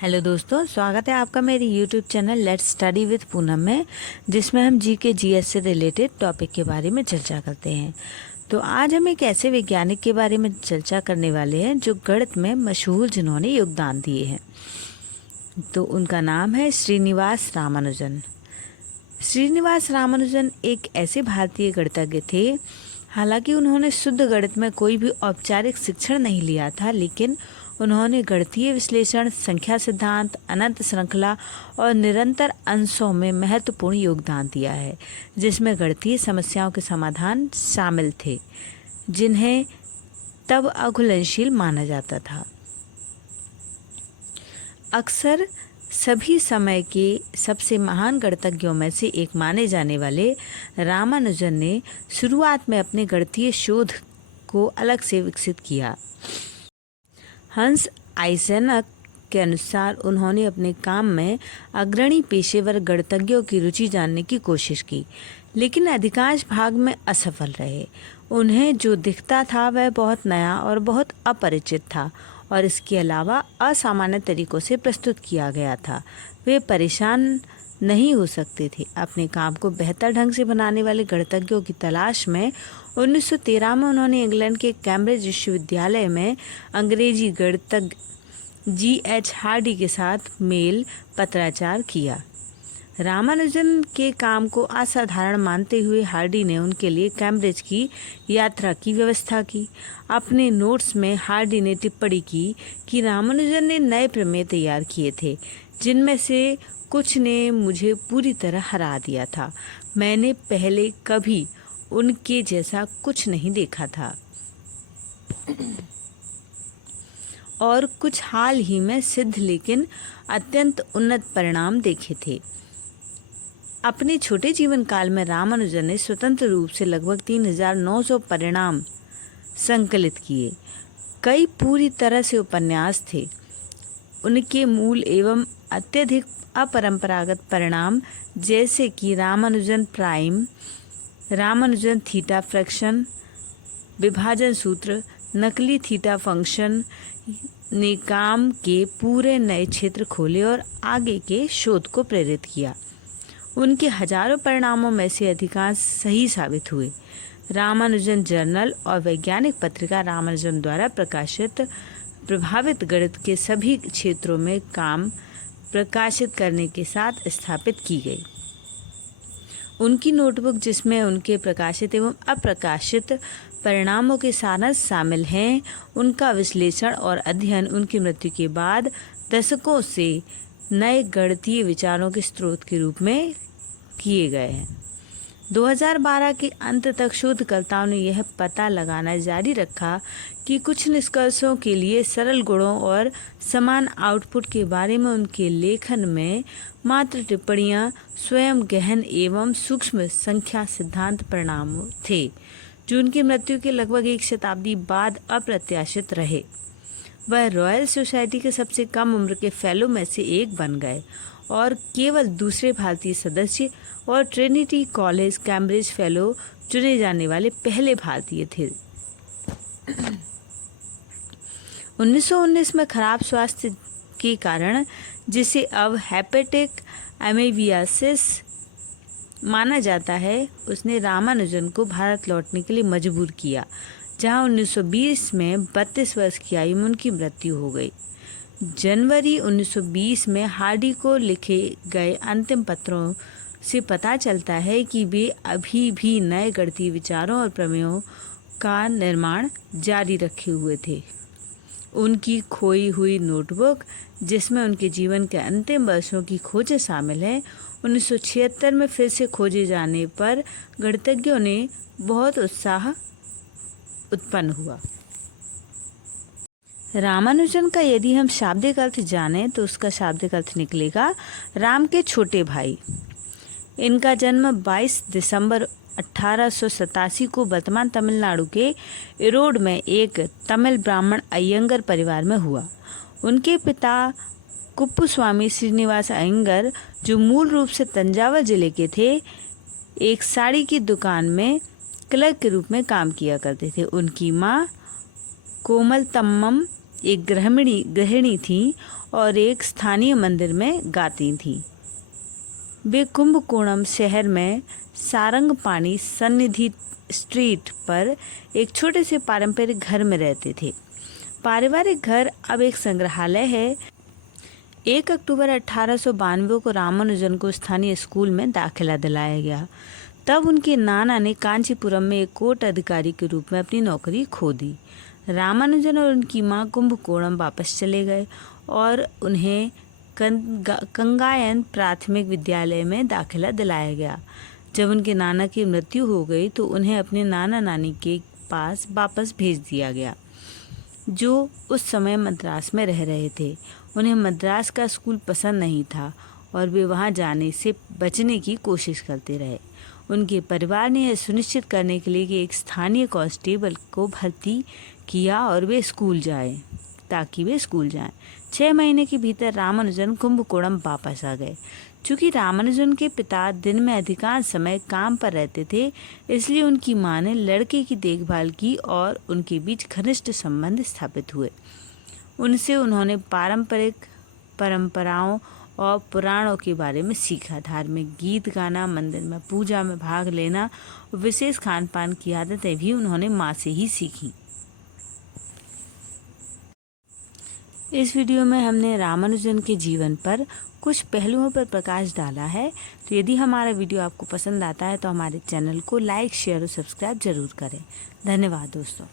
Hello दोस्तों, स्वागत है आपका मेरे YouTube channel let's study with Poonam में, जिसमें हम जीके जीएस से रिलेटेड टॉपिक के बारे में चर्चा करते हैं। तो आज हम एक ऐसे वैज्ञानिक के बारे में चर्चा करने वाले हैं जो गणित में मशहूर, जिन्होंने योगदान दिए हैं। तो उनका नाम है श्रीनिवास रामानुजन। श्रीनिवास रामानुजन एक ऐसे भारतीय गणितज्ञ थे। हालांकि उन्होंने शुद्ध गणित में कोई भी औपचारिक शिक्षण नहीं लिया था, लेकिन उन्होंने गणितीय विश्लेषण, संख्या सिद्धांत, अनंत श्रृंखला और निरंतर अंशों में महत्वपूर्ण योगदान दिया है, जिसमें गणितीय समस्याओं के समाधान शामिल थे, जिन्हें तब अघुलनशील माना जाता था। अक्सर सभी समय के सबसे महान गणितज्ञों में से एक माने जाने वाले रामानुजन ने शुरुआत में अपने गणितीय शोध को अलग से विकसित किया। हंस आइजनक के अनुसार उन्होंने अपने काम में अग्रणी पेशेवर गणितज्ञों की रुचि जानने की कोशिश की, लेकिन अधिकांश भाग में असफल रहे। उन्हें जो दिखता था वह बहुत नया और बहुत अपरिचित था, और इसके अलावा असामान्य तरीकों से प्रस्तुत किया गया था। वे परेशान नहीं हो सकते थे। अपने काम को बेहतर ढंग से बनाने वाले गणितज्ञों की तलाश में 1913 में उन्होंने इंग्लैंड के कैम्ब्रिज विश्वविद्यालय में अंग्रेजी गणितज्ञ G.H. हार्डी के साथ मेल पत्राचार किया। रामानुजन के काम को असाधारण मानते हुए हार्डी ने उनके लिए कैम्ब्रिज की यात्रा की व्यवस्था की। अपने नोट्स में हार्डी ने टिप्पणी की कि रामानुजन ने नए प्रमेय तैयार किए थे, जिनमें से कुछ ने मुझे पूरी तरह हरा दिया था। मैंने पहले कभी उनके जैसा कुछ नहीं देखा था, और कुछ हाल ही में सिद्ध लेकिन अत्यंत उन्नत परिणाम देखे थे। अपने छोटे जीवन काल में रामानुजन ने स्वतंत्र रूप से लगभग 3900 परिणाम संकलित किए। कई पूरी तरह से उपन्यास थे। उनके मूल एवं अत्यधिक अपरंपरागत परिणाम, जैसे कि Ramanujan prime, Ramanujan theta fraction, विभाजन सूत्र, नकली थीटा फंक्शन, ने काम के पूरे नए क्षेत्र खोले और आगे के शोध को प्रेरित किया। उनके हजारों परिणामों में से अधिकांश सही साबित हुए। रामानुजन जर्नल और वैज्ञानिक पत्रिका रामानुजन द्वारा प्रकाशित प्रभावित गणित के सभी क्षेत्रों में काम प्रकाशित करने के साथ स्थापित की गई। उनकी नोटबुक, जिसमें उनके प्रकाशित एवं अप्रकाशित परिणामों के सारांश शामिल हैं, उनका विश्लेषण और अध्ययन उनकी मृत्यु के बाद दशकों से नए गणितीय विचारों के स्रोत के रूप में किए गए हैं। 2012 के अंत तक शोधकर्ताओं ने यह पता लगाना जारी रखा कि कुछ निष्कर्षों के लिए सरल गुणों और समान आउटपुट के बारे में उनके लेखन में मात्र टिप्पणियां स्वयं गहन एवं सूक्ष्म संख्या सिद्धांत परिणाम थे, जो उनकी मृत्यु के लगभग एक शताब्दी बाद अप्रत्याशित रहे। वह रॉयल सोसाइटी के सबसे कम उम्र के फेलो में से एक बन गए और केवल दूसरे भारतीय सदस्य और ट्रिनिटी कॉलेज कैम्ब्रिज फेलो चुने जाने वाले पहले भारतीय थे। 1919 में खराब स्वास्थ्य के कारण, जिसे अब हेपेटिक एमीबियासिस माना जाता है, उसने रामानुजन को भारत लौटने के लिए मजबूर किया, जहां 1920 में 32 वर्ष की आयु में उनकी मृत्यु हो गई। जनवरी 1920 में हार्डी को लिखे गए अंतिम पत्रों से पता चलता है कि वे अभी भी नए गणितीय विचारों और प्रमेयों का निर्माण जारी रखे हुए थे। उनकी खोई हुई नोटबुक, जिसमें उनके जीवन के अंतिम वर्षों की खोजें शामिल हैं, 1976 में फिर से खोजे जाने पर गणितज्ञों ने बहुत उत्साह उत्पन्न हुआ। रामानुजन का यदि हम शाब्दिक अर्थ जानें तो उसका शाब्दिक अर्थ निकलेगा राम के छोटे भाई। इनका जन्म 22 दिसंबर 1887 को वर्तमान तमिलनाडु के इरोड में एक तमिल ब्राह्मण अयंगर परिवार में हुआ। उनके पिता कुप्पुस्वामी श्रीनिवास अयंगर, जो मूल रूप से तंजावर जिले के थे, एक साड़ी की दुकान में क्लर्क के रूप में काम किया करते थे। उनकी मां कोमलतम्मम एक गृहिणी थीं और एक स्थानीय मंदिर में गाती थीं। वे कुंभकोणम शहर में सारंगपाणी सन्निधि स्ट्रीट पर एक छोटे से पारंपरिक घर में रहते थे। पारिवारिक घर अब एक संग्रहालय है। 1 अक्टूबर 1892 को रामानुजन को स्थानीय स्कूल में दाखिला दिलाया गया। तब उनके नाना ने कांचीपुरम में एक कोर्ट अधिकारी के रूप में अपनी नौकरी खो दी। रामानुजन और उनकी मां कुंभकोणम वापस चले गए और उन्हें कंगायन प्राथमिक विद्यालय में दाखिला दिलाया गया। जब उनके नाना की मृत्यु हो गई तो उन्हें अपने नाना नानी के पास वापस भेज दिया गया, जो उस समय मद्रास में रह रहे थे। उन्हें मद्रास का स्कूल पसंद नहीं था और वे वहां जाने से बचने की कोशिश करते रहे। उनके परिवार ने यह सुनिश्चित करने के लिए कि एक स्थानीय कांस्टेबल को भर्ती किया और वे स्कूल जाएं, ताकि वे स्कूल जाएं। 6 महीने के भीतर रामानुजन कुंभकोणम वापस आ गए। चूंकि रामानुजन के पिता दिन में अधिकांश समय काम पर रहते थे, इसलिए उनकी मां ने लड़के की देखभाल की और उनके बीच घनिष्ठ संबंध स्थापित हुए। उनसे उन्होंने पारंपरिक परंपराओं और पुराणों के बारे में सीखा। धार्मिक गीत गाना, मंदिर में पूजा में भाग लेना और विशेष खान पान की आदतें भी उन्होंने माँ से ही सीखी। इस वीडियो में हमने रामानुजन के जीवन पर कुछ पहलुओं पर प्रकाश डाला है। तो यदि हमारा वीडियो आपको पसंद आता है तो हमारे चैनल को लाइक, शेयर और सब्सक्राइब जरूर करें। धन्यवाद दोस्तों।